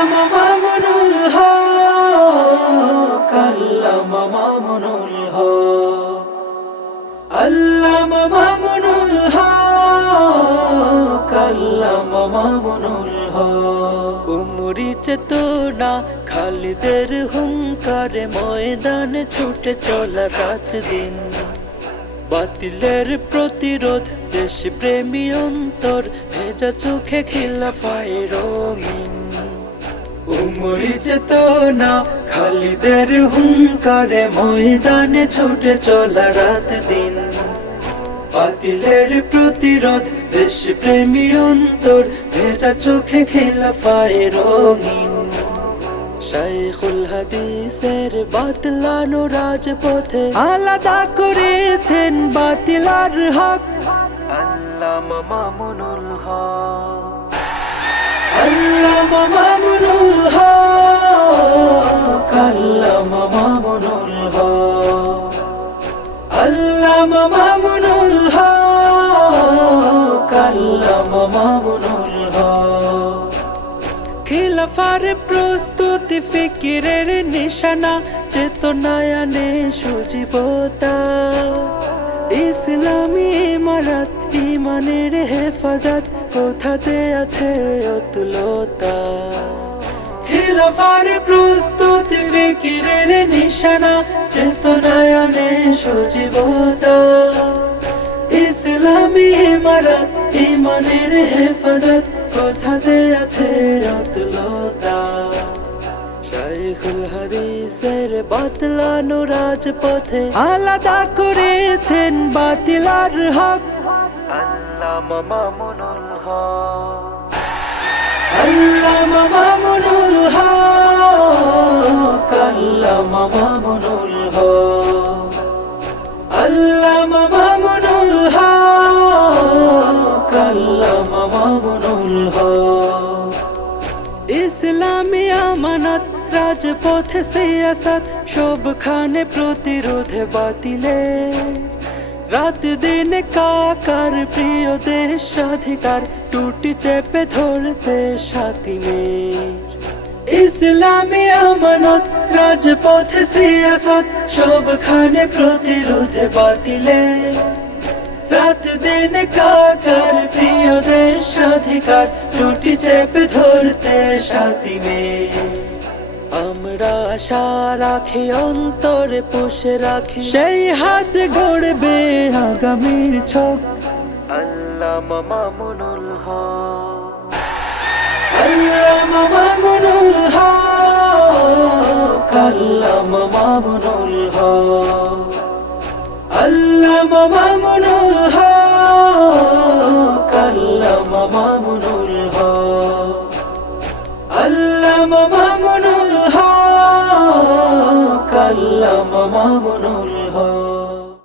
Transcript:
আল্লামা মামুনুল হক, আল্লামা মামুনুল হক, আল্লামা মামুনুল হক, আল্লামা মামুনুল হক। উমরি চেতনা খালিদের হুঙ্কারে ময়দানে ছুটে চলা রাত দিন, বাতিলের প্রতিরোধ দেশপ্রেমী অন্তর ভেজা চোখে খিলাফায়ে রঙিন। উমরি চেতনা খালিদের হুঙ্কারে ময়দানে ছুটে চলা রাত দিন, বাতিলের প্রতিরোধ দেশপ্রেমী অন্তর ভেজা চোখে খিলাফায়ে রঙিন। শাইখুল হাদিসের বাতলানো রাজপথে আলাদা করেছেন বাতিল আর হক, আল্লামা মামুনুল হক, আল্লামা মামুনুল হক, আল্লামা মামুনুল হক, আল্লামা মামুনুল হক, আল্লামা মামুনুল হক। খিলাফার প্রস্তুতি ফিকিরের নিশানা, চেতনায় আনে সজীবতা, ইসলামী ইমারত ইমানের হেফাজত কোথাতে আছে অতুলতা। খিলাফার প্রস্তুতি ফিকিরের নিশানা, চেতনায় আনে সজীবতা, ইসলামী ইমারত ইমানের হেফাজত কোথাতে আছে অতুলতা। শাইখুল হাদিসের বাতলানো রাজপথে আলাদা করেছেন বাতিল আর হক, আল্লামা মামুনুল হক, আল্লামা মামুনুল হক, আল্লামা মামুনুল হক, আল্লামা মামুনুল হক, আল্লামা মামুনুল হক। ইসলামী আমানত রাজপথে সিয়াসত সবখানে প্রতিরোধে বাতিলের, রাত দিন কাকার প্রিয় দেশ স্বাধিকার টুটি চেপে ধরতে সাতিমের। ইসলামী আমানত রাজপথে সিয়াসত সবখানে প্রতিরোধে বাতিলের, রাত দিন কাকার প্রিয় দেশ স্বাধিকার টুটি চেপে ধরতে সাতিমের। আমরা আশা রাখি অন্তরে পুষে রাখি সেই হাত গড়বে আগামীর ছক, আল্লামা মামুনুল হক, আল্লামা মামুনুল হক, আল্লামা মামুনুল হক, আল্লামা মামুনুল হক, আল্লামা মামুনুল হক, আল্লামা মামুনুল হক, আল্লামা মামুনুল